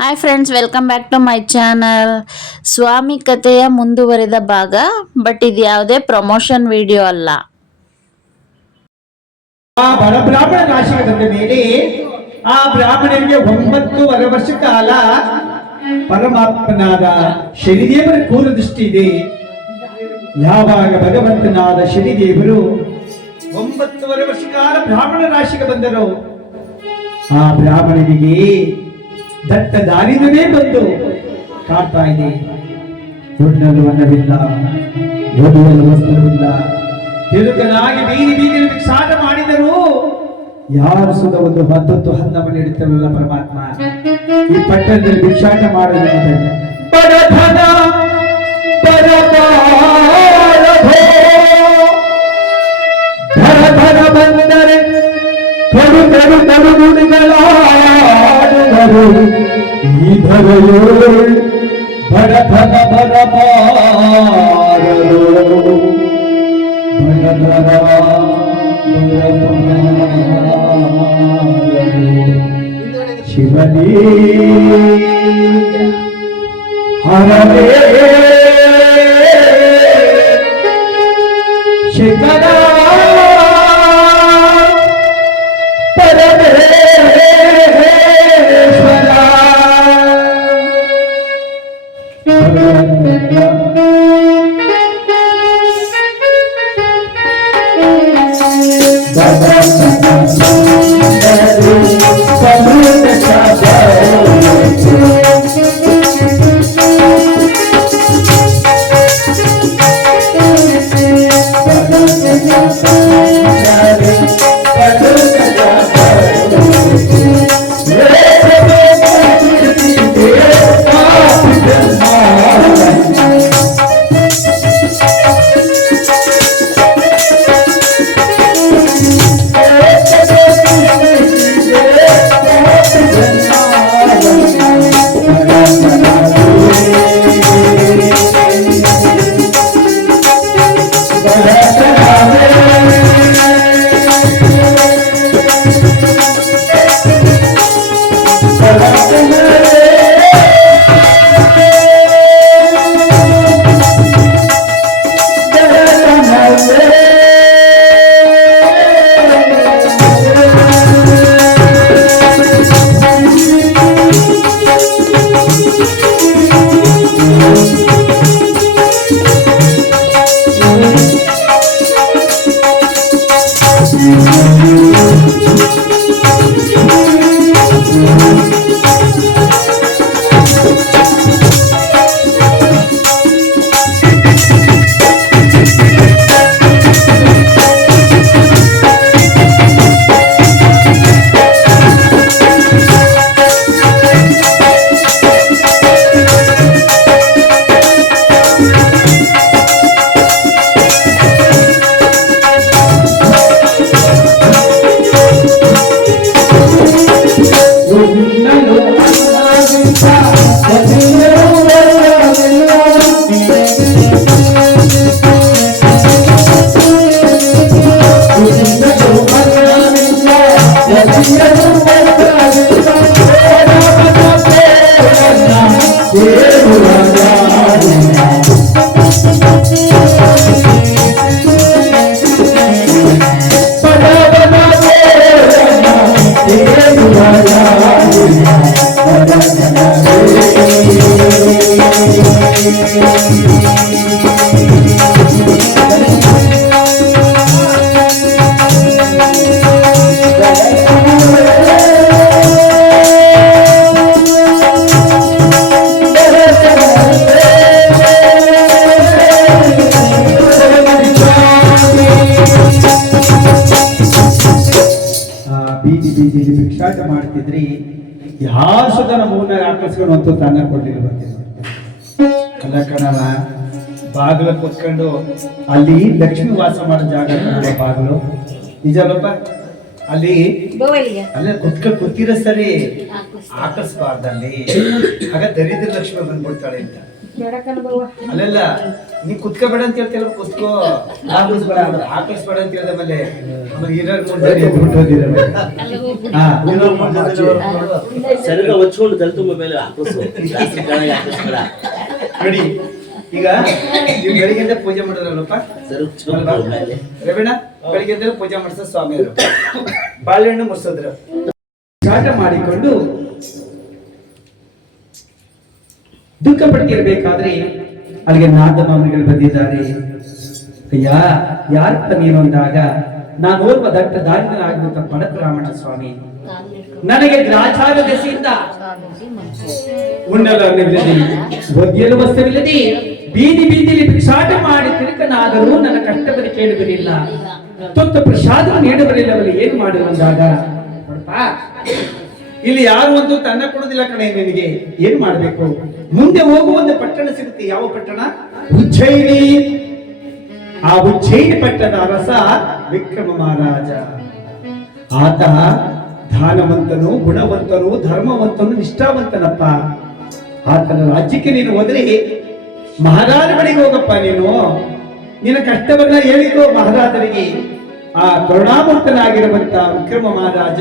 Hi friends, welcome back to my channel. ಸ್ವಾಮಿ ಕಥೆಯ ಮುಂದುವರಿದ ಭಾಗ. ಬಟ್ ಇದು ಯಾವುದೇ ಪ್ರಮೋಷನ್ ವಿಡಿಯೋ ಅಲ್ಲ. ಆ ಬಡಬ್ರಾಹ್ಮಣ ರಾಶಿಗೆ ಬಂದ ಮೇಲೆ ಆ ಬ್ರಾಹ್ಮಣರಿಗೆ 9.5 ವರ್ಷ ಕಾಲ ಪರಮಾತ್ಮನಾದ ಶನಿದೇವರ ದೃಷ್ಟಿ ಇದೆ. ಯಾವಾಗ ಭಗವಂತನಾದ ಶನಿದೇವರು 9.5 ವರ್ಷ ಕಾಲ ಬ್ರಾಹ್ಮಣ ರಾಶಿಗೆ ಬಂದರು, ಆ ಬ್ರಾಹ್ಮಣನಿಗೆ ದಟ್ಟ ದಾರಿನೇ ಬಂದು ಕಾಡ್ತಾ ಇದೆ. ಉಣ್ಣಲು ಅನ್ನವಿಲ್ಲ, ಓದುವಲು ವಸ್ತ್ರವಿಲ್ಲ, ತಿರುಗನಾಗಿ ಬೀದಿ ಬೀದಿಯಲ್ಲಿ ಭಿಕ್ಷಾಟ ಮಾಡಿದರು. ಯಾರು ಸುದ ಒಂದು 10 ಹನ್ನವನ್ನು ನೀಡುತ್ತಾರಲ್ಲ ಪರಮಾತ್ಮ, ಈ ಪಟ್ಟಣದಲ್ಲಿ ಭಿಕ್ಷಾಟ ಮಾಡುವುದು ಬಡಧನ ಧನ ಬಂದರೆ ಕಡು ಕಡು ಕಡು ನುಡಿಗಳಾಡುವರು. ಈ ಧರೆಯೋ ಬಡಧನ ಬರಬಾರದು, ಶಿವನೇ ಹರೇ ಶಿಖರ ಪರಮೇಶ್ವರ ಬೀದಿ ಬೀದಿಲಿ ಭಿಕ್ಷಾಟ ಮಾಡ್ತಿದ್ರಿ, ಯಾರು ಸುದ ನಮ್ಮನ್ನ ಆಕರ್ಸ್ಕೊಂಡು ಅಂತ ತಾನ ಕೊಡ್ಲಿಲ್ಲ ಬರ್ತೀನಿ. ಅಲ್ಲ ಕಣವ, ಬಾಗಿಲು ಕುತ್ಕೊಂಡು ಅಲ್ಲಿ ಲಕ್ಷ್ಮಿ ವಾಸ ಮಾಡೋ ಜಾಗ ಬಾಗಿಲು ನಿಜಲ್ಲಪ್ಪ. ಅಲ್ಲಿ ಅಲ್ಲೇ ಕೂತಿರ ಸರಿ ಹಾಕಿಸ್ಬಾರ್ದಲ್ಲಿ, ಆಗ ದರಿದ್ರ ಲಕ್ಷ್ಮಿ ಬಂದ್ಬಿಡ್ತಾಳೆ ಅಂತ. ಅಲ್ಲೆಲ್ಲ ನೀ ಕುತ್ಕೋಬೇಡ ಅಂತ ಹೇಳ್ತೀರ, ಕುತ್ಕೋ, ಹಾಕಿಸ್ಬೇಡ ಅಂತ ಹೇಳ್ದ ಮೇಲೆ ಆಮೇಲೆ ಇರೋರ್ ಮುಂದೆ ಬಿಟ್ಟೋದಿರ ನೋಡಿ. ಈಗ ನೀವು ಬೆಳಿಗ್ಗೆ ಪೂಜೆ ಮಾಡಿದ್ರಲ್ಲಪ್ಪ ರವೀಣ, ಬೆಳಿಗ್ಗೆ ಪೂಜೆ ಮಾಡಿಸ ಸ್ವಾಮಿಯವರು ಬಾಳೆಹಣ್ಣು ಮುರ್ಸೋದ್ರು. ಸ್ಟಾರ್ಟ ಮಾಡಿಕೊಂಡು ದುಃಖ ಪಡ್ತಿರ್ಬೇಕಾದ್ರೆ ಅಲ್ಲಿಗೆ ನಾದಮಾಮಿಗಳು ಬಂದಿದ್ದಾರೆ. ಅಯ್ಯ ಯಾರಪ್ಪ ನೀನು ಅಂದಾಗ, ನಾನು ಓರ್ವ ದಟ್ಟ ದಾರಿನಾಗ್ಬಿಟ್ಟ ಪಡಬ್ರಾಹ್ಮಣ ಸ್ವಾಮಿ, ನನಗೆ ಗ್ರಾಚಾರ ದೆಸೆಯಿಂದ ಉಣ್ಣಲು ಅನ್ನವಿಲ್ಲದೆ, ಒದ್ದೆಯಲು ವಸ್ತವಿಲ್ಲದೆ ಬೀದಿ ಬೀದಿಲಿ ಭಿಕ್ಷಾಟ ಮಾಡಿ ತಿರುಕನಾದರೂ ನನ್ನ ಕಷ್ಟವನ್ನು ಕೇಳುವುದಿಲ್ಲ, ತುತ್ತು ಪ್ರಸಾದ ನೀಡುವರಿಲ್ಲವಲ್ಲಿ ಏನು ಮಾಡಿರುವಂದಾಗ, ಇಲ್ಲಿ ಯಾರು ಒಂದು ತನ್ನ ಕೊಡುದಿಲ್ಲ ಕಣೆ, ನಿನಗೆ ಏನ್ ಮಾಡ್ಬೇಕು? ಮುಂದೆ ಹೋಗುವ ಒಂದು ಪಟ್ಟಣ ಸಿಗುತ್ತೆ. ಯಾವ ಪಟ್ಟಣ? ಉಜ್ಜಯಿನಿ. ಆ ಉಜ್ಜಯಿನಿ ಪಟ್ಟಣದ ಅರಸ ವಿಕ್ರಮ ಮಹಾರಾಜ. ಆತ ದಾನವಂತನು, ಗುಣವಂತನು, ಧರ್ಮವಂತನು, ನಿಷ್ಠಾವಂತನಪ್ಪ. ಆತನ ರಾಜ್ಯಕ್ಕೆ ನೀನು ಹೋದ್ರೆ ಮಹಾರಾಜ ಬಳಿಗೆ ಹೋಗಪ್ಪ, ನೀನು ನಿನ್ನ ಕಷ್ಟವನ್ನ ಹೇಳಿಕೋ ಮಹಾರಾಜರಿಗೆ. ಆ ಕರುಣಾಮೂರ್ತನಾಗಿರುವಂತ ವಿಕ್ರಮ ಮಹಾರಾಜ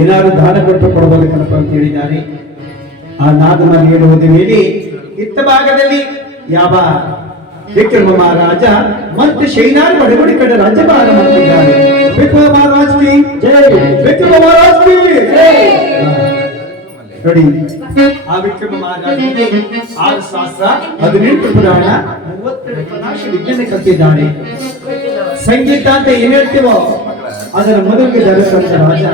ಏನಾದ್ರು ದಾನ ಕೊಟ್ಟು ಕೊಡಬೇಕಪ್ಪ ಅಂತ ಹೇಳಿದ್ದಾರೆ. ಆ ನಾದನ ಹೇಳುವುದ ಮೇಲೆ ಇತ್ತ ಭಾಗದಲ್ಲಿ ಯಾವ ವಿಕ್ರಮ ಮಹಾರಾಜ ಮತ್ತು ಶೈನಾರ್ ಬಡಗುಡಿ ಕಡೆ ರಾಜ್ಯಭಾರ ಮಾಡುತ್ತಿದ್ದಾರೆ. ವಿಕ್ರಮ ಮಹಾರಾಜ್ ಕಿ ಜೈ, ವಿಕ್ರಮ ಮಹಾರಾಜ್ ಕಿ ಜೈ. ನೋಡಿ, ಆ ವಿಕ್ರಮ ಮಹಾರಾಜನಿಗೆ 6 ಶಾಸ್ತ್ರ, 18 ಪುರಾಣ, 32 ಪರಾಶ ವಿಜ್ಞಾನ ಕಲಿತಿದ್ದಾನೆ. ಸಂಗೀತ ಅಂತ ಏನ್ ಹೇಳ್ತೀವೋ ಅದರ ಮೊದಲಿಗೆ ಧರಿಸಿದಂತ ರಾಜ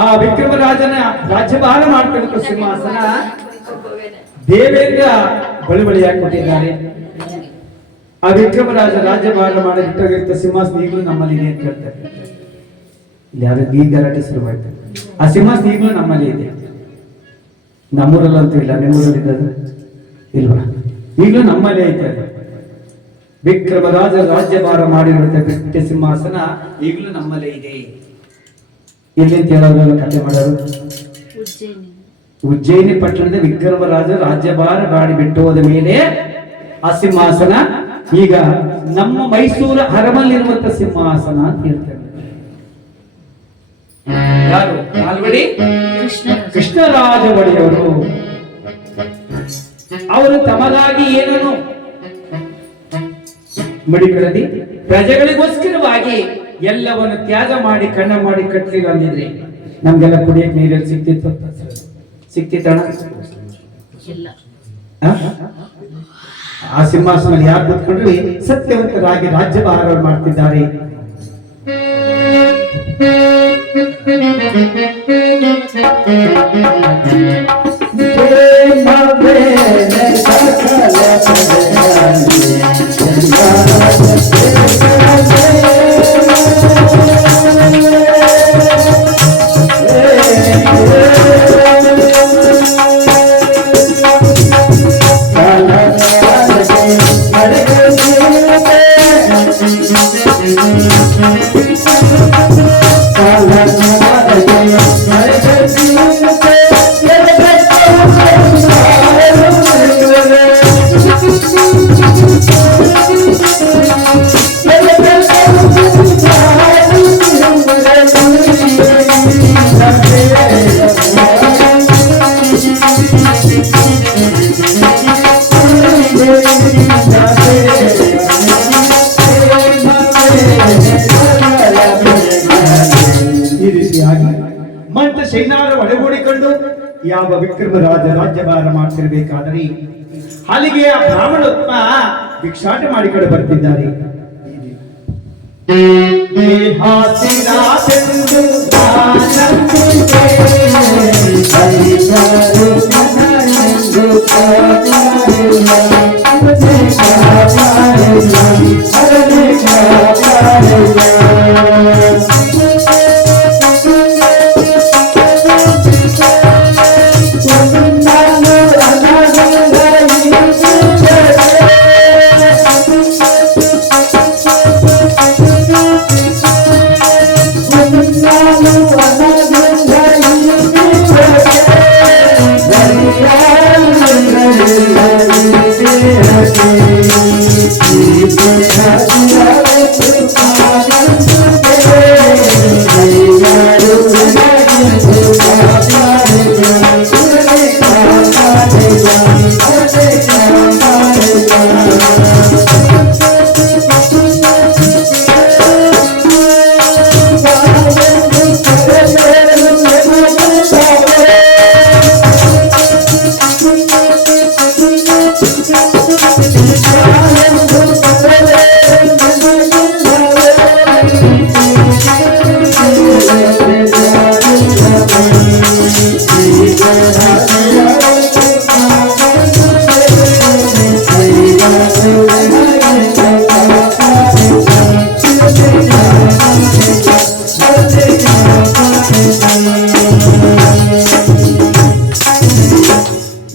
ಆ ವಿಕ್ರಮ ರಾಜನ ರಾಜ್ಯಭಾರ ಮಾಡ್ತಿರುವ ಸಿಂಹಾಸನ ದೇವೇಂದ್ರ ಬಳುವಳಿಯಾಗಿ ಕೊಟ್ಟಿದ್ದಾರೆ. ಆ ವಿಕ್ರಮ ರಾಜ ರಾಜ್ಯಭಾರ ಮಾಡಿಬಿಟ್ಟಿರುವ ಸಿಂಹಾಸನ ಈಗಲೂ ನಮ್ಮಲ್ಲಿ ಇದೆ ಅಂತ ಹೇಳ್ತಾರೆ. ಇಲ್ಲಿ ಯಾರು ಈ ಗಲಾಟೆ ಶುರುವಾಯ್ತು. ಆ ಸಿಂಹಾಸನ ಈಗಲೂ ನಮ್ಮಲ್ಲಿ ಇದೆ. ನಮ್ಮೂರಲ್ಲಂತೂ ಇಲ್ಲ, ನಿಮ್ಮೂರಲ್ಲಿ ಇದ್ದದು ಇಲ್ವಾ? ಈಗಲೂ ನಮ್ಮಲ್ಲೇ ಐತೆ. ವಿಕ್ರಮ ರಾಜ ರಾಜ್ಯಭಾರ ಮಾಡಿರುವಂತ ಬಿಟ್ಟ ಸಿಂಹಾಸನ ಈಗಲೂ ನಮ್ಮಲ್ಲೇ ಇದೆ. ಎಲ್ಲಿ ಅಂತ ಹೇಳೋದ್ರಲ್ಲ ಕಥೆ ಮಾಡೋದು. ಉಜ್ಜಯಿನಿ ಪಟ್ಟಣದ ವಿಕ್ರಮ ರಾಜ ರಾಜ್ಯಭಾರ ಮಾಡಿ ಬಿಟ್ಟು ಹೋದ ಮೇಲೆ ಆ ಸಿಂಹಾಸನ ಈಗ ನಮ್ಮ ಮೈಸೂರ ಅರಮನೆಯಲ್ಲಿರುವಂತ ಸಿಂಹಾಸನ ಅಂತ ಹೇಳ್ತಾರೆ. ಯಾರು? ನಾಲ್ವಡಿ ಕೃಷ್ಣರಾಜ ಒಡೆಯವರು. ಅವರು ತಮಗಾಗಿ ಏನನ್ನು ಮಡಿಗಳಲ್ಲಿ ಪ್ರಜೆಗಳಿಗೋಸ್ಕರವಾಗಿ ಎಲ್ಲವನ್ನು ತ್ಯಾಗ ಮಾಡಿ ಕಣ್ಣ ಮಾಡಿ ಕಟ್ಟಲಿಲ್ಲ ಅಂದಿದ್ರೆ ನಮ್ಗೆಲ್ಲ ಕುಡಿಯಕ್ಕೆ ನೀರಲ್ಲಿ ಸಿಕ್ತಿತ್ತಣ? ಆ ಸಿಂಹಾಸನ ಯಾರು ಕೂತ್ಕೊಂಡ್ರೆ ಸತ್ಯವಂತರಾಗಿ ರಾಜ್ಯಭಾರ ಮಾಡ್ತಿದ್ದಾರೆ. ಮಂತ್ರ ಶೈನಾರ ಒಳಗೂಡಿಕೊಂಡು ಯಾವ ವಿಕ್ರಮ ರಾಜ ರಾಜ್ಯಭಾರ ಮಾಡ್ತಿರ್ಬೇಕಾದರೆ ಅಲ್ಲಿಗೆ ಆ ಬ್ರಾಹ್ಮಣೋತ್ಮ ಭಿಕ್ಷಾಟ ಮಾಡಿಕೊಂಡು ಬರ್ತಿದ್ದಾರೆ.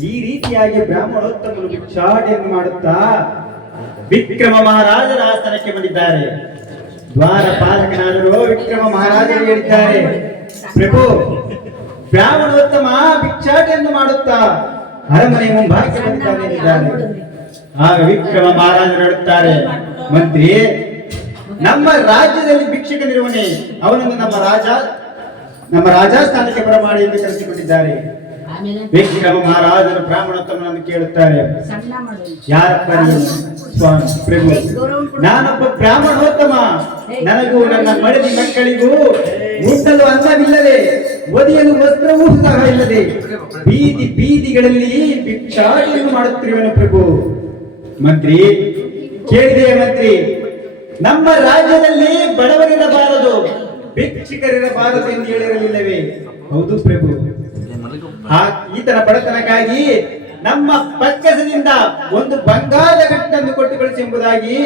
ಈ ರೀತಿಯಾಗಿ ಬ್ರಾಹ್ಮಣೋತ್ತಮರು ಭಿಕ್ಷಾಟನೆಯನ್ನು ಮಾಡುತ್ತಾ ವಿಕ್ರಮ ಮಹಾರಾಜರ ಆಸ್ಥಾನಕ್ಕೆ ಬಂದಿದ್ದಾರೆ. ದ್ವಾರಪಾಲಕನಾದರೂ ವಿಕ್ರಮ ಮಹಾರಾಜರು ಹೇಳಿದ್ದಾರೆ, ಪ್ರಭು ಬ್ರಾಹ್ಮಣೋತ್ತಮ ಭಿಕ್ಷಾಟನೆಯನ್ನು ಮಾಡುತ್ತಾ ಅರಮನೆ ಮುಂಭಾಗಕ್ಕೆ ಬಂದಿದ್ದಾರೆ. ಆಗ ವಿಕ್ರಮ ಮಹಾರಾಜರು ಹೇಳುತ್ತಾರೆ, ಮಂತ್ರಿ, ನಮ್ಮ ರಾಜ್ಯದಲ್ಲಿ ಭಿಕ್ಷಕ ನಿರ್ವಹಣೆ ಅವನನ್ನು ನಮ್ಮ ರಾಜಸ್ಥಾನಕ್ಕೆ ಬರಮಾಡಿ ಎಂದು ಕರೆಸಿಕೊಂಡಿದ್ದಾರೆ. ವಿಕ್ರಮ ಮಹಾರಾಜರು ಬ್ರಾಹ್ಮಣೋತ್ತಮನನ್ನು ಕೇಳುತ್ತಾರೆ, ಯಾರಪ್ಪ ನೀನು? ಸ್ವಾಮಿ, ಪ್ರಭು, ನಾನೊಬ್ಬ ಬ್ರಾಹ್ಮಣೋತ್ತಮ. ನನಗೂ ನನ್ನ ಮಡದಿ ಮಕ್ಕಳಿಗೂ ಮುಟ್ಟಲು ಅನ್ನವಿಲ್ಲದೆ, ಒದಿಯಲು ವಸ್ತ್ರವೂ ಸಹ ಇಲ್ಲದೆ ಬೀದಿ ಬೀದಿಗಳಲ್ಲಿ ಭಿಕ್ಷಾಟನೆಯನ್ನು ಮಾಡುತ್ತಿರುವನು ಪ್ರಭು. ಮಂತ್ರಿ, ಕೇಳಿದೆ ಮಂತ್ರಿ, ನಮ್ಮ ರಾಜ್ಯದಲ್ಲಿ ಬಡವರಿರಬಾರದು, ಭಿಕ್ಷುಕರಿರಬಾರದು ಎಂದು ಹೇಳಿರಲಿಲ್ಲವೇ? ಹೌದು ಪ್ರಭು. ಈತನ ಬಡತನಕ್ಕಾಗಿ ನಮ್ಮ ಪಕ್ಕಸದಿಂದ ಒಂದು ಬಂಗಾರದ ಗಂಟನ್ನು ಕೊಟ್ಟು ಕಳಿಸಿ ಎಂಬುದಾಗಿ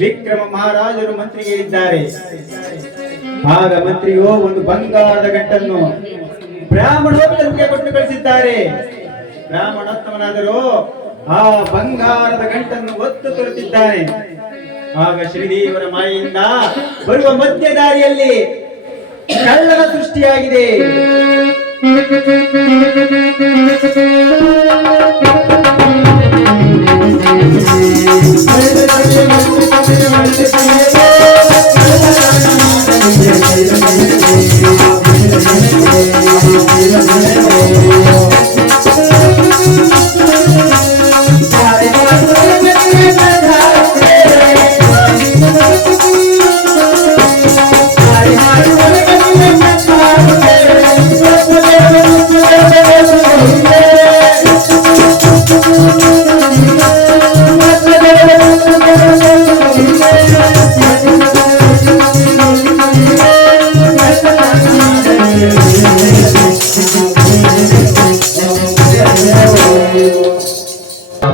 ವಿಕ್ರಮ ಮಹಾರಾಜರು ಮಂತ್ರಿಗೆ ಹೇಳಿದ್ದಾರೆ. ಆಗ ಮಂತ್ರಿಯು ಒಂದು ಬಂಗಾರದ ಗಂಟನ್ನು ಬ್ರಾಹ್ಮಣೋತ್ತಮಕ್ಕೆ ಕೊಟ್ಟು ಕಳಿಸಿದ್ದಾರೆ. ಬ್ರಾಹ್ಮಣೋತ್ತಮನಾದರೂ ಆ ಬಂಗಾರದ ಗಂಟನ್ನು ಒತ್ತು ತರುತ್ತಿದ್ದಾನೆ. ಆಗ ಶ್ರೀದೇವರ ಮಾಯೆಯಿಂದ ಬರುವ ಮಧ್ಯ ದಾರಿಯಲ್ಲಿ ಕಳ್ಳನ ಸೃಷ್ಟಿಯಾಗಿದೆ.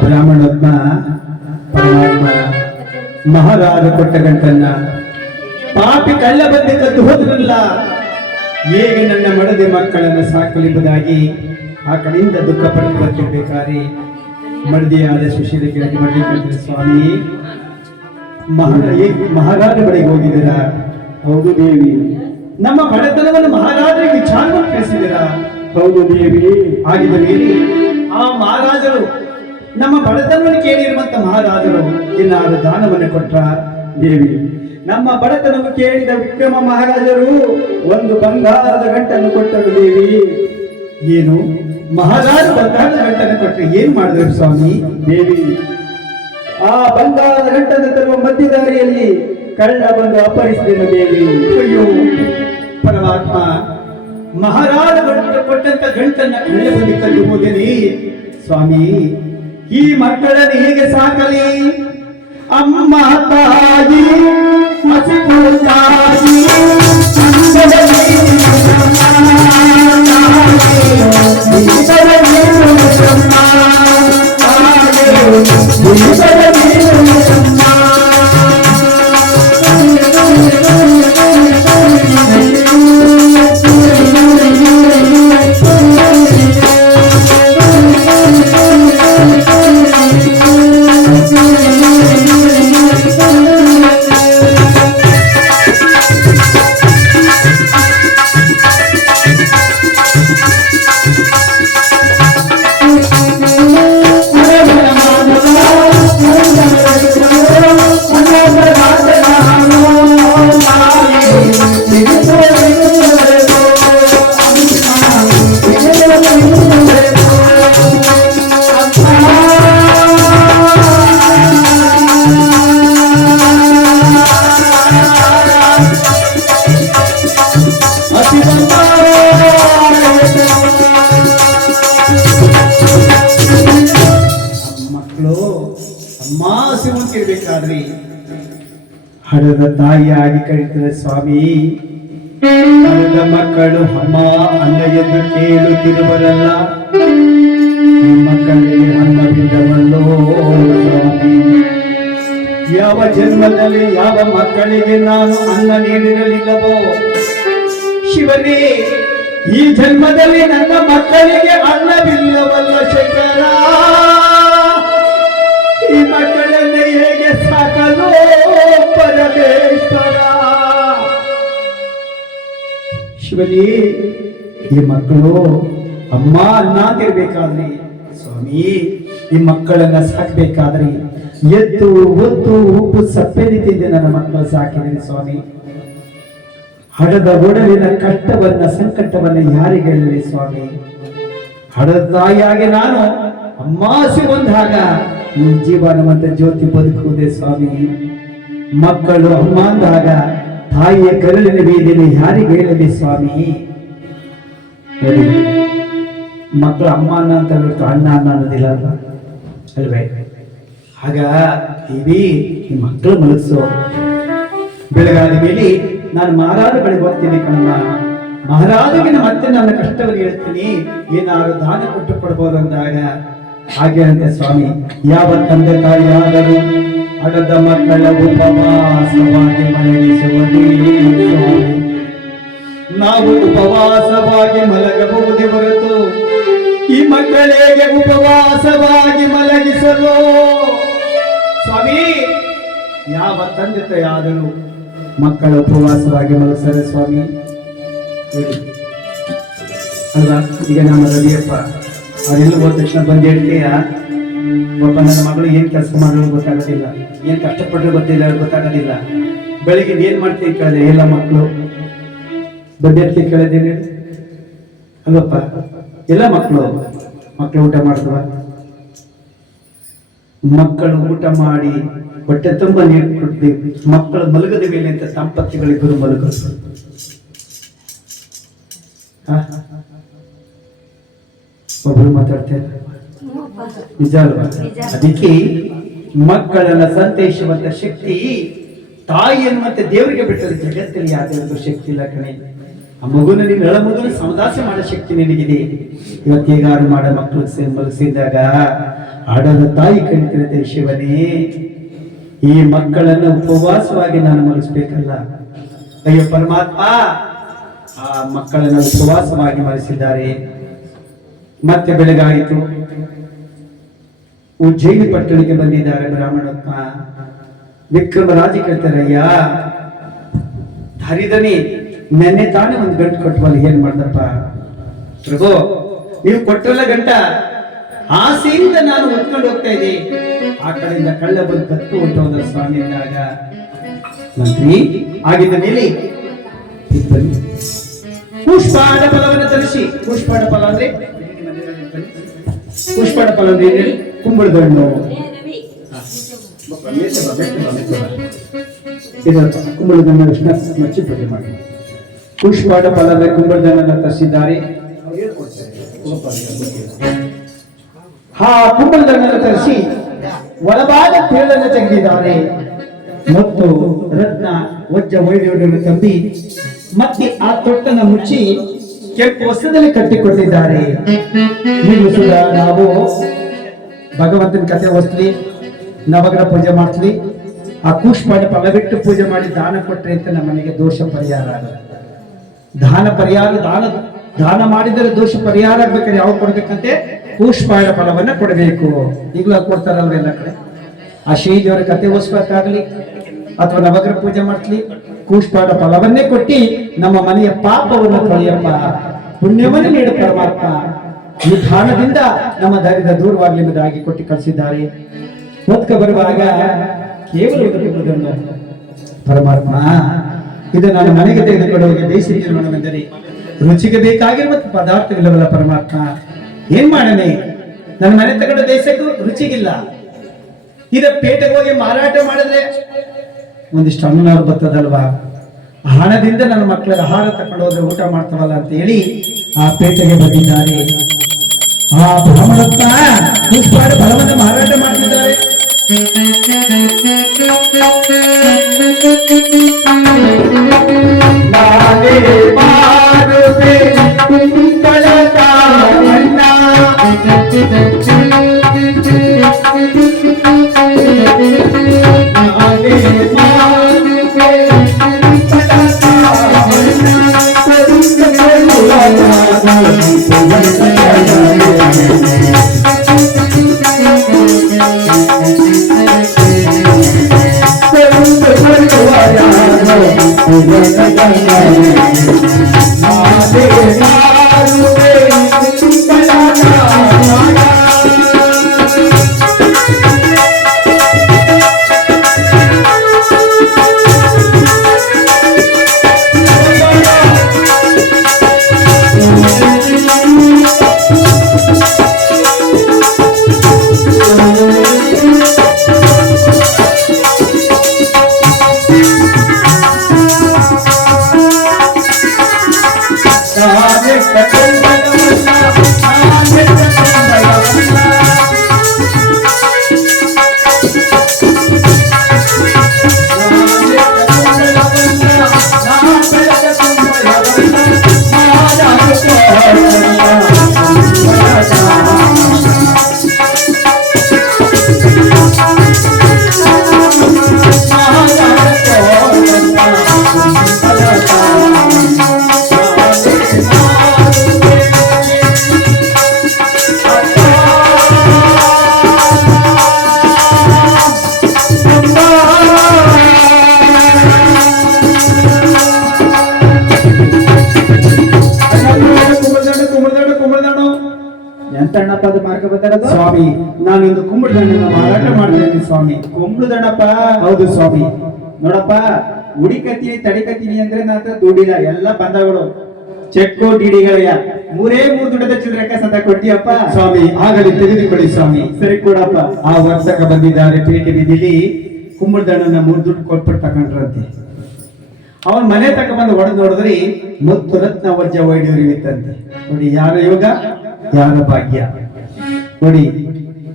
ಬ್ರಾಹ್ಮಣೋತ್ಮ ಪರಮಾತ್ಮ ಮಹಾರಾಜ ಕೊಟ್ಟ ಗಂಟನ್ನ ಪಾಪಿ ಕಳ್ಳ ಬಂದೆ ಕದ್ದು ಹೋದ್ರಲ್ಲ, ಹೇಗೆ ನನ್ನ ಮಡದೆ ಮಕ್ಕಳನ್ನು ಸಾಕಲೆಂಬುದಾಗಿ ಆ ಕಡೆಯಿಂದ ದುಃಖ ಪಟ್ಟು ಬರ್ತಿರ್ಬೇಕಾದ್ರೆ ಮಡದಿಯಾದ ಸುಶೀಲ ಕೆಳಗೆ ಮಡದಿ ಸ್ವಾಮಿ, ಮಹಾರಾಜ ಬಳಿಗೆ ಹೋಗಿದ್ದೀರಾ? ಹೌದು ದೇವಿ. ನಮ್ಮ ಬಡತನವನ್ನು ಮಹಾರಾಜರಿಗೆ ವಿಚಾರವನ್ನು ತಿಳಿಸಿದ್ದೀರಾ? ಹೌದು ದೇವಿ. ಆಗಿದ ಮೇಲೆ ಆ ಮಹಾರಾಜರು ನಮ್ಮ ಬಡತನವನ್ನು ಕೇಳಿರುವಂತ ಮಹಾರಾಜರು ಏನಾದರೂ ದಾನವನ್ನು ಕೊಟ್ರ? ದೇವಿ, ನಮ್ಮ ಬಡತನವನ್ನು ಕೇಳಿದ ವಿಕ್ರಮ ಮಹಾರಾಜರು ಒಂದು ಬಂಗಾರದ ಗಂಟನ್ನು ಕೊಟ್ಟರು ದೇವಿ. ಏನು ಮಹಾರಾಜ ಬಂಗಾರದ ಗಂಟನ್ನು ಕೊಟ್ಟರೆ ಏನ್ ಮಾಡಿದ್ರು ಸ್ವಾಮಿ? ದೇವಿ, ಆ ಬಂಗಾರದ ಗಂಟನ್ನು ತರುವ ಮಧ್ಯದಾರಿಯಲ್ಲಿ ಕಳ್ಳ ಬಂದು ಅಪಹರಿಸಿದನು ದೇವಿ. ಅಯ್ಯೋ ಪರಮಾತ್ಮ, ಮಹಾರಾಜ ಕೊಟ್ಟಂತ ಗಂಟನ್ನ ಕಳ್ಳ ಬಂದು ಕದ್ದು ಹೋದೇನೆ ಸ್ವಾಮಿ. ಈ ಮಕ್ಕಳನ್ನು ಹೇಗೆ ಸಾಕಲಿ? ಅಮ್ಮ ತಾಯಿ ಹಸಿದು ತಾಯಿ ಹಡದ ತಾಯಿಯಾಗಿ ಕರೀತಾರೆ ಸ್ವಾಮಿ. ಹಣದ ಮಕ್ಕಳು ಅಮ್ಮ ಅನ್ನ ಎಂದು ಕೇಳುತ್ತಿರುವರಲ್ಲ, ಈ ಮಕ್ಕಳಿಗೆ ಅನ್ನವಿಲ್ಲವಲ್ಲೋ ಸ್ವಾಮಿ. ಯಾವ ಜನ್ಮದಲ್ಲಿ ಯಾವ ಮಕ್ಕಳಿಗೆ ನಾನು ಅನ್ನ ನೀಡಿರಲಿಲ್ಲವೋ ಶಿವನೇ, ಈ ಜನ್ಮದಲ್ಲಿ ನನ್ನ ಮಕ್ಕಳಿಗೆ ಅನ್ನವಿಲ್ಲವಲ್ಲ ಶಂಕರ. ಈ ಮಕ್ಕಳನ್ನು ಹೇಗೆ ಸಾಕಲು ಪರಮೇಶ್ವರ. ಶಿವನೇ, ಈ ಮಕ್ಕಳು ಅಮ್ಮ ಅನ್ನ ತಿರ್ಬೇಕಾದ್ರಿ ಸ್ವಾಮಿ, ಈ ಮಕ್ಕಳನ್ನ ಸಾಕ್ಬೇಕಾದ್ರಿ ಎದ್ದು ಒತ್ತು ಉಪ್ಪು ಸಪ್ಪೆಲಿ ತಿಂದು ನನ್ನ ಮಕ್ಕಳು ಸಾಕಿದ್ದೀನಿ ಸ್ವಾಮಿ. ಹಡದ ಒಡಲಿನ ಕಷ್ಟವನ್ನ ಸಂಕಟವನ್ನ ಯಾರಿಗೆ ಹೇಳಲಿ ಸ್ವಾಮಿ. ಹಡದ ತಾಯಿಯಾಗಿ ನಾನು ಅಮ್ಮಾಸಿ ಒಂದಾಗ ಈ ಜೀವನ ಮತ್ತೆ ಜ್ಯೋತಿ ಬದುಕುವುದೇ ಸ್ವಾಮಿ. ಮಕ್ಕಳು ಅಮ್ಮ ಅಂದಾಗ ತಾಯಿಯ ಕರುಳಿನ ಬೀದಿನಿ ಯಾರಿಗೆ ಹೇಳಲಿ ಸ್ವಾಮಿ. ಹೇಳಿ, ಮಕ್ಕಳು ಅಮ್ಮ ಅನ್ನ ಅಂತ ಬಿಡ್ತು, ಅಣ್ಣ ಅನ್ನ ಅನ್ನೋದಿಲ್ಲ ಅಲ್ವೇ? ಆಗ ಈ ಮಕ್ಕಳು ಮಲಗಿಸೋ. ಬೆಳಗಾದ ಮೇಲೆ ನಾನು ಮಹಾರಾಜ ಬಳಿ ಹೋಗ್ತೀನಿ ಕಣಮ್ಮ. ಮಹಾರಾಜಗೆ ಮತ್ತೆ ನನ್ನ ಕಷ್ಟವನ್ನು ಹೇಳ್ತೀನಿ, ಏನಾದ್ರು ದಾನ ಕೊಟ್ಟು ಕೊಡ್ಬೋದು ಅಂದಾಗ ಹಾಗೆ ಅಂತೆ ಸ್ವಾಮಿ. ಯಾವ ತಂದೆ ತಾಯಿಯಾದರೂ ಹಡದ ಮಕ್ಕಳ ಉಪವಾಸವಾಗಿ ಮಲಗಿಸುವನೇ ಸ್ವಾಮಿ. ನಾವು ಉಪವಾಸವಾಗಿ ಮಲಗಬಹುದೇ ಹೊರತು ಈ ಮಕ್ಕಳಿಗೆ ಉಪವಾಸವಾಗಿ ಮಲಗಿಸಲು ಸ್ವಾಮಿ. ಯಾವ ತಂದೆ ತಾಯಿಯಾದರೂ ಮಕ್ಕಳ ಉಪವಾಸವಾಗಿ ಮಲಗಿಸರೆ ಸ್ವಾಮಿ ಅಲ್ವಾ? ಈಗ ನಮ್ಮ ರವಿಯಪ್ಪ ಅವರೆಲ್ಲ ಹೋದ ತಕ್ಷಣ ಬಂದು ಹೇಳ್ತೀಯ, ಒಬ್ಬ ನನ್ನ ಮಗಳು ಏನ್ ಕೆಲಸ ಮಾಡೋದು ಗೊತ್ತಾಗೋದಿಲ್ಲ, ಏನ್ ಕಷ್ಟಪಟ್ಟರು ಗೊತ್ತಾಗೋದಿಲ್ಲ. ಬೆಳಿಗ್ಗೆ ಏನ್ ಮಾಡ್ತೀವಿ ಕೇಳಿದೆ, ಎಲ್ಲ ಮಕ್ಕಳು ಬಂದಿರ್ತೀವಿ ಕೇಳಿದೇನೆ ಅಲ್ವಪ್ಪ. ಎಲ್ಲ ಮಕ್ಕಳು ಊಟ ಮಾಡ್ತವ. ಮಕ್ಕಳು ಊಟ ಮಾಡಿ ಹೊಟ್ಟೆ ತುಂಬ ನೀರು ಕೊಡ್ತೀವಿ. ಮಕ್ಕಳು ಮಲಗದ ಮೇಲೆ ಅಂತ ದಂಪತಿಗಳಿಬ್ಬರು ಮಲಗಿದ್ರು. ಒಬ್ರು ಮಾತಾಡ್ತಾರೆ ನಿಜ ಅಲ್ವಾ? ಅದಕ್ಕೆ ಮಕ್ಕಳನ್ನ ಸಂತೈಸುವಂತ ಶಕ್ತಿ ತಾಯಿಯನ್ನು ಮತ್ತೆ ದೇವರಿಗೆ ಬಿಟ್ಟರೆ ಜಗತ್ತಲ್ಲಿ ಯಾವ್ದು ಶಕ್ತಿ ಇಲ್ಲ ಕಣೆ. ಆ ಮಗುನ ನೀನು ಎಳ ಮಗುನ ಸಮದಾಸೆ ಮಾಡೋ ಶಕ್ತಿ ನಿನಗಿದೆ. ಇವತ್ತೇಗಾರು ಮಾಡೋ ಮಕ್ಕಳು ಮಲಗಿಸಿದಾಗ ಆಡದ ತಾಯಿ ಕಲಿತಿರುತ್ತೆ, ಶಿವನೇ ಈ ಮಕ್ಕಳನ್ನು ಉಪವಾಸವಾಗಿ ನಾನು ಮಲಗಿಸ್ಬೇಕಲ್ಲ. ಅಯ್ಯೋ ಪರಮಾತ್ಮ, ಆ ಮಕ್ಕಳನ್ನು ಉಪವಾಸವಾಗಿ ಮಲಗಿಸಿದ್ದಾರೆ. ಮತ್ತೆ ಬೆಳಗಾಯಿತು, ಉಜ್ಜಯಿನಿ ಪಟ್ಟಣಕ್ಕೆ ಬಂದಿದ್ದಾರೆ ಬ್ರಾಹ್ಮಣಪ್ಪ. ವಿಕ್ರಮರಾಜ ಕೇಳ್ತಾರಯ್ಯ, ಹರಿದನಿ ನೆನ್ನೆ ತಾನೇ ಒಂದು ಗಂಟು ಕೊಟ್ಟವಲ್ಲ, ಏನ್ ಮಾಡ್ದಪ್ಪ ಪ್ರಭು? ನೀವು ಕೊಟ್ಟರಲ್ಲ ಗಂಟ, ಆಸೆಯಿಂದ ನಾನು ಹೊತ್ಕೊಂಡು ಹೋಗ್ತಾ ಇದ್ದೆ, ಆ ಕಡೆಯಿಂದ ಕಳ್ಳ ಬಂದು ಕತ್ತು ಹೊಂಟೋದ ಸ್ವಾಮಿ ಅಂದಾಗ, ಮಂತ್ರಿ ಆಗಿದ್ದ ಮೇಲೆ ಪುಷ್ಪಾಡ ಫಲವನ್ನು ತರಿಸಿ. ಪುಷ್ಪಾಡ ಫಲ ಅಂದ್ರೆ ಕುಂಬಳದ ಹಣ್ಣು, ಕುಂಬಳದ ಹಣ್ಣು ಮಚ್ಚಿ ಪೂಜೆ ಮಾಡಿ. ಪುಷ್ಪಾಡ ಫಲ ಅಂದ್ರೆ ಕುಂಬಳದ ಹಣ್ಣನ್ನು ತರಿಸಿದ್ದಾರೆ. ಆ ಕುಂಬಳದ ಹಣ್ಣನ್ನು ತರಿಸಿ ಒಳಭಾಗ ತೇಳನ್ನು ತೆಗೆದಿದ್ದಾರೆ ಮತ್ತು ರತ್ನ ವಜ್ಜ ವೈಢೂರ್ಯವನ್ನು ತಂಬಿ ಮತ್ತೆ ಆ ತೊಟ್ಟನ್ನು ಮುಚ್ಚಿ ಕೆಂಪು ವಸ್ತ್ರದಲ್ಲಿ ಕಟ್ಟಿಕೊಟ್ಟಿದ್ದಾರೆ. ನೀವು ಸುಧಾ ನಾವು ಭಗವಂತನ ಕಥೆ ಓದಿಸ್ಲಿ, ನವಗ್ರಹ ಪೂಜೆ ಮಾಡಿಸ್ಲಿ, ಆ ಕೂಷ್ಪಾಡ ಫಲ ಬಿಟ್ಟು ಪೂಜೆ ಮಾಡಿ ದಾನ ಕೊಟ್ರೆ ಅಂತ ನಮ್ಮ ಮನೆಗೆ ದೋಷ ಪರಿಹಾರ ಆಗುತ್ತೆ. ದಾನ ಮಾಡಿದರೆ ದೋಷ ಪರಿಹಾರ ಆಗ್ಬೇಕಾದ್ರೆ ಯಾವಾಗ ಕೊಡ್ಬೇಕಂತೆ? ಕೂಷ್ಪಾಡ ಫಲವನ್ನ ಕೊಡಬೇಕು. ಈಗಲೂ ಕೊಡ್ತಾರಲ್ವ ಎಲ್ಲ ಕಡೆ. ಆ ಶ್ರೀದೇವರ ಕಥೆ ಓದಿಸ್ಬೇಕಾಗ್ಲಿ ಅಥವಾ ನವಗ್ರಹ ಪೂಜೆ ಮಾಡಿಸ್ಲಿ, ಕೂಷ್ಪಾಡ ಫಲವನ್ನೇ ಕೊಟ್ಟಿ ನಮ್ಮ ಮನೆಯ ಪಾಪವನ್ನು ತೊಳೆಯಪ್ಪ, ಪುಣ್ಯವನ್ನು ನೀಡು ಪರಮಾತ್ಮ. ಈ ದಾನದಿಂದ ನಮ್ಮ ದಾರಿದ ದೂರವಾಗಲಿ ಎಂಬುದಾಗಿ ಕೊಟ್ಟು ಕಳಿಸಿದ್ದಾರೆ. ಹೊತ್ಕ ಬರುವಾಗ ಕೇವಲ ಒಂದು ಪರಮಾತ್ಮ, ಇದು ನಾನು ಮನೆಗೆ ತೆಗೆದುಕೊಂಡು ಹೋಗಿ ಬೇಸಿಗೆ ನೋಡವೆಂದರೆ ರುಚಿಗೆ ಬೇಕಾಗಿರುವ ಪದಾರ್ಥವಿಲ್ಲವಲ್ಲ ಪರಮಾತ್ಮ, ಏನ್ ಮಾಡನೆ? ನನ್ನ ಮನೆ ತಗೊಂಡು ಬೇಯಿಸಕ್ಕೂ ರುಚಿಗಿಲ್ಲ. ಇದ ಪೇಟೆಗೆ ಹೋಗಿ ಮಾರಾಟ ಮಾಡಿದ್ರೆ ಒಂದಿಷ್ಟು ಅನ್ನನವ್ರು ಬರ್ತದಲ್ವಾ, ಹಣದಿಂದ ನನ್ನ ಮಕ್ಕಳಿಗೆ ಆಹಾರ ತಕೊಂಡು ಹೋದ್ರೆ ಊಟ ಮಾಡ್ತಾವಲ್ಲ ಅಂತ ಹೇಳಿ ಆ ಪೇಟೆಗೆ ಬಂದಿದ್ದಾರೆ. ಆ ಬ್ರಾಹ್ಮಣಪ್ಪ ಕೂಷ್ಪಾಡ ಫಲವನ್ನು ಮಾರಾಟ ಮಾಡ್ತಿದ್ದಾರೆ. ನಾನೇ ಮಾಡುವೆ ಕುಂಕಳದ ಬಣ್ಣ. ನಾನೇ ಮಾಡುವೆ ಕುಂಕಳದ ಬಣ್ಣ. ಎಂತಣ್ಣಪ್ಪ ಅದು ಮಾರ್ಕ ಬಂದಿರೋದು? ಸ್ವಾಮಿ, ನಾನೊಂದು ಕುಂಬಳದಣ್ಣನ ಮಾರಾಟ ಮಾಡ್ತೇನೆ ಸ್ವಾಮಿ. ಕುಂಬ್ಳದಣ್ಣಪ್ಪ? ಹೌದು ಸ್ವಾಮಿ. ನೋಡಪ್ಪ, ಹುಡಿಕತ್ತೀನಿ ತಡಿಕತ್ತೀನಿ ಅಂದ್ರೆ ನನ್ನ ದುಡ್ಡಿಲ್ಲ, ಎಲ್ಲ ಬಂದಗಳು ಚೆಕ್ಕು ಡಿಡಿಗಳಯ್ಯ. ಮೂರೇ ಮೂರು ದುಡ್ಡದ ಚಿಲ್ಲರೆಕ್ಕ ಸತ ಕೊಟ್ಟಿಯಪ್ಪ. ಸ್ವಾಮಿ, ಆಗಲಿ ತೆಗೆದುಕೊಳ್ಳಿ ಸ್ವಾಮಿ. ಸರಿ ಕೊಡಪ್ಪ. ಆ ವರ್ತಕ ಬಂದಿದ್ದಾರೆ ಪೇಟೆ ಬೀದಿಲಿ, ಕುಂಬಳದಣ್ಣನ 3 ದುಡ್ಡು ಕೊಟ್ಬಿಟ್ಟು ತಕೊಂಡ್ರಂತೆ. ಅವನ್ ಮನೆ ತಕ ಬಂದು ಹೊಡೆದು ನೋಡಿದ್ರಿ, ಮುತ್ತು ರತ್ನ ವಜ್ರ ವೈಡೂರ್ಯವಿತ್ತಂತೆ. ನೋಡಿ, ಯಾರ ಯೋಗ ಯಾರ ಭಾಗ್ಯ. ನೋಡಿ,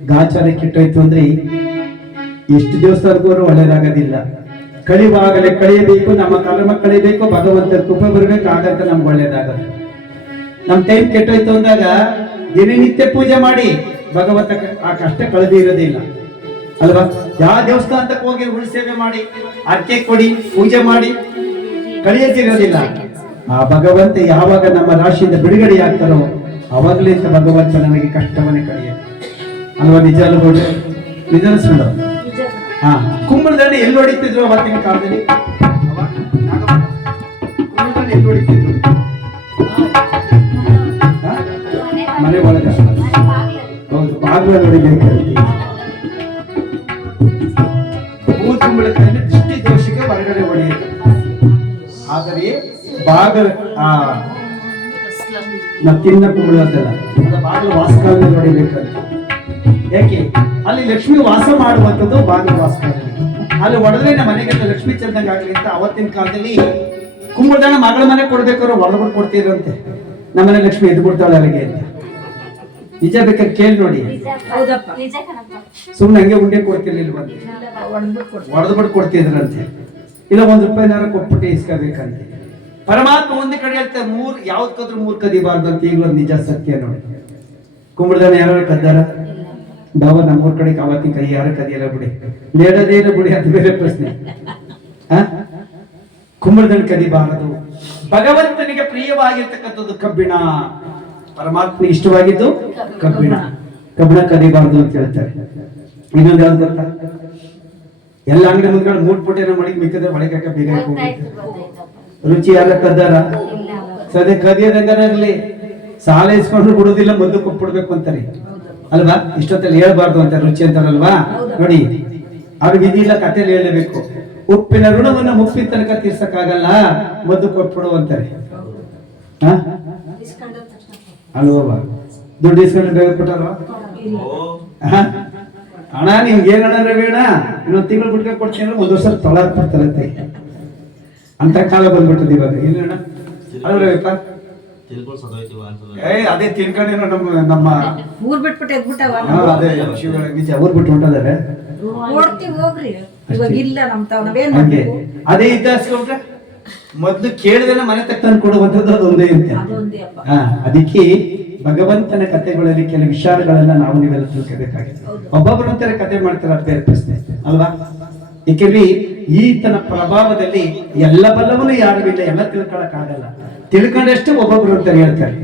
ಗಾಚಾರ ಕೆಟ್ಟೋಯ್ತು ಅಂದ್ರೆ ಎಷ್ಟು ದಿವಸದವರೆಗೂ ಒಳ್ಳೇದಾಗೋದಿಲ್ಲ. ಕಳಿವಾಗಲೇ ಕಳಿಯಬೇಕು, ನಮ್ಮ ಕರ್ಮ ಕಳಿಬೇಕು, ಭಗವಂತ ಕೃಪೆ ಬರ್ಬೇಕು, ಆಗಂತ ನಮ್ಗೆ ಒಳ್ಳೇದಾಗದು. ನಮ್ ಟೈಮ್ ಕೆಟ್ಟೋಯ್ತು ಅಂದಾಗ ದಿನನಿತ್ಯ ಪೂಜೆ ಮಾಡಿ ಭಗವಂತ ಆ ಕಷ್ಟ ಕಳೆದೇ ಇರೋದಿಲ್ಲ ಅಲ್ವಾ? ಯಾವ ದೇವಸ್ಥಾನಕ್ಕೆ ಹೋಗಿ ಉಳಿ ಸೇವೆ ಮಾಡಿ, ಅರ್ಕೆ ಕೊಡಿ, ಪೂಜೆ ಮಾಡಿ ಕಳಿಯದಿರೋದಿಲ್ಲ. ಆ ಭಗವಂತ ಯಾವಾಗ ನಮ್ಮ ರಾಶಿಯಿಂದ ಬಿಡುಗಡೆ ಆಗ್ತಾರೋ ಅವಾಗಲಿಂದ ಭಗವಂತ ನಮಗೆ ಕಷ್ಟವನ್ನೇ ಕಳೆಯ ಅಲ್ವಾ? ನಿಜ ಅಲ್ಬೋದು, ನಿಜ ಸುಳ್ಳು? ಹಾ, ಕುಂಬಳದಣ್ಣ ಎಲ್ಲಿ ಹೊಡಿತಿದ್ರು ಅವತ್ತಿನ ಕಾಲದಲ್ಲಿ? ಕುಂಬಳದಣ್ಣ ಎಲ್ಲಿ ಹೊಡಿತಿದ್ರು? ಮನೆ ಒಳಗ? ಹೌದು, ಬಾಗಿಲಲ್ಲಿ ಹೊಡಿಬೇಕು. ಕುಂಬಳಕಾಯಿನ ದೃಷ್ಟಿ ದೋಷಕ್ಕೆ ಹೊರಗಡೆ ಹೊಡೆಯಿತು. ಆದರೆ ಬಾಗಿಲ ತಿನ್ನ ಕುಂಬಳದಲ್ಲ, ಬಾಗಿಲು ವಾಸಕಾಲದಲ್ಲಿ ಹೊಡಿಬೇಕಂತ. ಯಾಕೆ? ಅಲ್ಲಿ ಲಕ್ಷ್ಮಿ ವಾಸ ಮಾಡುವಂಥದ್ದು ಬಾಗಿಲು ವಾಸಕಾಲದಲ್ಲಿ. ಅಲ್ಲಿ ಹೊಡೆದ್ರೆ ನಮ್ಮ ಮನೆಗೆ ಲಕ್ಷ್ಮಿ ಚಂದಂಗ ಆಗ್ಲಿ ಅಂತ ಅವತ್ತಿನ ಕಾಲದಲ್ಲಿ ಕುಂಬಳದಣ್ಣ ಮಗಳ ಮನೆ ಕೊಡ್ಬೇಕಾದ್ರು ಹೊಡೆದ್ಬಿಟ್ಟು ಕೊಡ್ತಿದ್ರಂತೆ. ನಮ್ಮನೆ ಲಕ್ಷ್ಮಿ ಎದ್ದು ಬಿಡ್ತಾಳೆ ಅಲ್ಲಿಗೆ ಅಂತ. ನಿಜ ಬೇಕಾದ್ರೆ ಕೇಳಿ ನೋಡಿ. ಸುಮ್ನೆ ಹಂಗೆ ಉಂಡೆ ಕೊಡ್ತಿರ್ಲಿಲ್ಲ, ಬಂದು ಹೊಡೆದ್ಬಿಟ್ಟು ಕೊಡ್ತಿದ್ರಂತೆ. ಇಲ್ಲ ₹1 ಕೊಟ್ಬಿಟ್ಟು ಇಸ್ಕೋಬೇಕಂತೆ. ಪರಮಾತ್ಮ ಒಂದೇ ಕಡೆ ಹೇಳ್ತಾರೆ, ಯಾವ್ದಕ್ಕಾದ್ರೂ 3 ಕದಿಬಾರ್ದು ಅಂತ. ಈಗಲೂ ನಿಜ ಸತ್ಯ ನೋಡಿ. ಕುಂಬಳದಣ್ಣ ಯಾರು ಕದ್ದಾರ? ಬಾವ ನಮ್ಮೂರ್ ಕಡೆ ಅವತ್ತಿನ ಕೈ ಯಾರು ಕದಿಯಲ್ಲ ಬಿಡಿ, ನೇಡದೇನ ಬಿಡಿ, ಅದು ಬೇರೆ ಪ್ರಶ್ನೆ. ಕುಂಬಳದಣ್ಣ ಕದಿಬಾರದು. ಭಗವಂತನಿಗೆ ಪ್ರಿಯವಾಗಿರ್ತಕ್ಕಂಥದ್ದು ಕಬ್ಬಿಣ, ಪರಮಾತ್ಮ ಇಷ್ಟವಾಗಿದ್ದು ಕಬ್ಬಿಣ. ಕಬ್ಬಿಣ ಕದಿಬಾರದು ಅಂತ ಹೇಳ್ತಾರೆ. ಇನ್ನೊಂದು ಯಾವ್ದು ಗೊತ್ತಾ? ಎಲ್ಲ ಅಂಗಡಿ ಮುಂದ್ಗಡೆ 3 ಪುಟೇನ ಮಳಿಗೆ ಮಿಕ್ಕಿದ್ರೆ ಒಳಗೆ ಹಾಕ ಬೇಗ ರುಚಿ ಯಾರ ಕದ್ದಾರ? ಸದ್ಯ ಕದಿಯೋದಂಗಾರಲ್ಲಿ ಸಾಲ ಇಸ್ಕೊಂಡ್ರು ಬಿಡುದಿಲ್ಲ, ಮೊದಲು ಕೊಟ್ಬಿಡ್ಬೇಕು ಅಂತಾರೆ ಅಲ್ವಾ? ಇಷ್ಟೊತ್ತಲ್ಲಿ ಹೇಳ್ಬಾರ್ದು ಅಂತ ರುಚಿ ಅಂತಾರಲ್ವಾ? ನೋಡಿ, ಅವ್ರ ವಿಧಿ ಇಲ್ಲ, ಕಥೆಯಲ್ಲಿ ಹೇಳಬೇಕು. ಉಪ್ಪಿನ ಋಣವನ್ನ ಮುಪ್ಪಿನ ತನಕ ತೀರ್ಸಕ್ಕಾಗಲ್ಲ, ಮೊದಲು ಕೊಟ್ಬಿಡು ಅಂತಾರೆ. ಅಲ್ವಾ? ದುಡ್ಡು ಇಸ್ಕೊಂಡು ಬೇಗ ಕೊಟ್ಟಾರ? ಅಣ್ಣ ನಿಮ್ಗೆ ಏನಣ್ಣ ರವೇಣ, ಇನ್ನೊಂದು ತಿಂಗಳು ಬಿಟ್ಕೊಂಡು ಕೊಡ್ತೀನಿ ಅಂದ್ರೆ 1 ವರ್ಷ ತೊಳಾಕ್ ಬಿಡ್ತಾರಂತೆ. ಅಂತ ಕಾಲ ಬಂದ್ಬಿಟ್ಟದ ಇವಾಗ. ಏನಣ್ಣ ಅಲ್ವಪ್ಪ? ಅದೇ ತಿನ್ಕೊಂಡೇನೋ ನಮ್ಮ ಊರ್ ಬಿಟ್ಬಿಟ್ಟು ಎದ್ಬಿಟ್ಟವ. ಅದೇ ನಿಜ, ಊರ್ ಬಿಟ್ಟು ಹೊಂಟದಾರೆ. ಓಡ್ತೀವಿ ಹೋಗ್ರಿ, ಇವಾಗ ಇಲ್ಲ ನಮ್ ತಾವ್ ನಾವೇನ್ ಹಂಗೆ ಅದೇ ಇದ್ದಾಸ್ಕೊಂಡ್ರೆ ಮೊದ್ಲು ಕೇಳಿದ್ರೆ ಮನೆ ತಕ್ಕ ತಂದು ಕೊಡುವಂಥದ್ದು ಅದೊಂದೇ ಅಂತೆ. ಅದೊಂದೇ ಅಪ್ಪ. ಅದಕ್ಕೆ ಭಗವಂತನ ಕಥೆಗಳಲ್ಲಿ ಕೆಲವು ವಿಚಾರಗಳನ್ನ ನಾವು ನೀವೆಲ್ಲ ತಿಳ್ಕೋಬೇಕಾಗಿದೆ. ಒಬ್ಬೊಬ್ಬರು ಅಂತಾರೆ ಕತೆ ಮಾಡ್ತಾರೆ, ಅದು ಬೇರೆ ಪ್ರಶ್ನೆ ಅಲ್ವಾ. ಏಕೆಂದ್ರೆ ಈತನ ಪ್ರಭಾವದಲ್ಲಿ ಎಲ್ಲ ಬಲ್ಲವನು ಯಾರು ಇಲ್ಲ, ಎಲ್ಲ ತಿಳ್ಕೊಳಕ್ ಆಗಲ್ಲ. ತಿಳ್ಕೊಂಡಷ್ಟು ಒಬ್ಬೊಬ್ರು ಅಂತ ಹೇಳ್ತಾರೆ,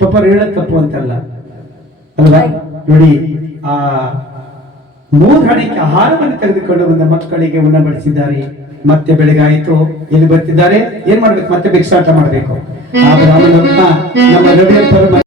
ಪಾಪ ಹೇಳಕ್ ತಪ್ಪು ಅಂತಲ್ಲ ಅಲ್ವಾ. ನೋಡಿ, ಆ 3 ಹಣಿಕೆ ಆಹಾರವನ್ನು ತೆಗೆದುಕೊಂಡು ಬಂದ ಮಕ್ಕಳಿಗೆ ಉಣ್ಣಬಡಿಸಿದ್ದಾರೆ. ಮತ್ತೆ ಬೆಳಗಾಯಿತು, ಎಲ್ಲಿ ಬರ್ತಿದ್ದಾರೆ, ಏನ್ ಮಾಡ್ಬೇಕು, ಮತ್ತೆ ಭಿಕ್ಷಾಟ ಮಾಡ್ಬೇಕು. ಆ ಬ್ರಾಹ್ಮಣರನ್ನ ನಮ್ಮ ರವಿಯಪ್ಪರು